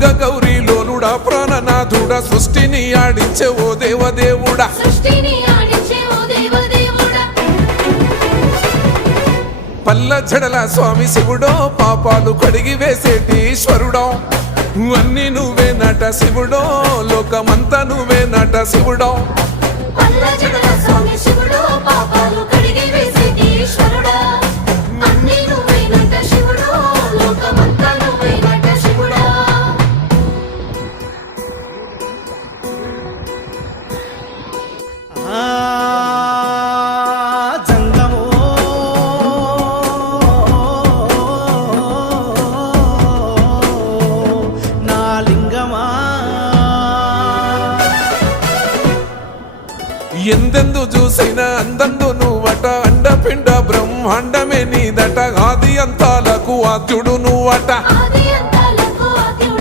గంగ గౌరీ లోలుడా ప్రాణనాథుడా సృష్టిని ఆడించే ఓ దేవదేవుడా పల్ల జడల స్వామి శివుడో పాపాలు కడిగి వేసేటి ఈశ్వరుడో అన్ని నువ్వే నట శివుడో లోకమంతా నువ్వే నట శివుడో ఎందెందు చూసైనా అందందు నువ్వట అండపిండ బ్రహ్మాండమే నీదట ఆది అంతాలకు ఆద్యుడు నువ్వట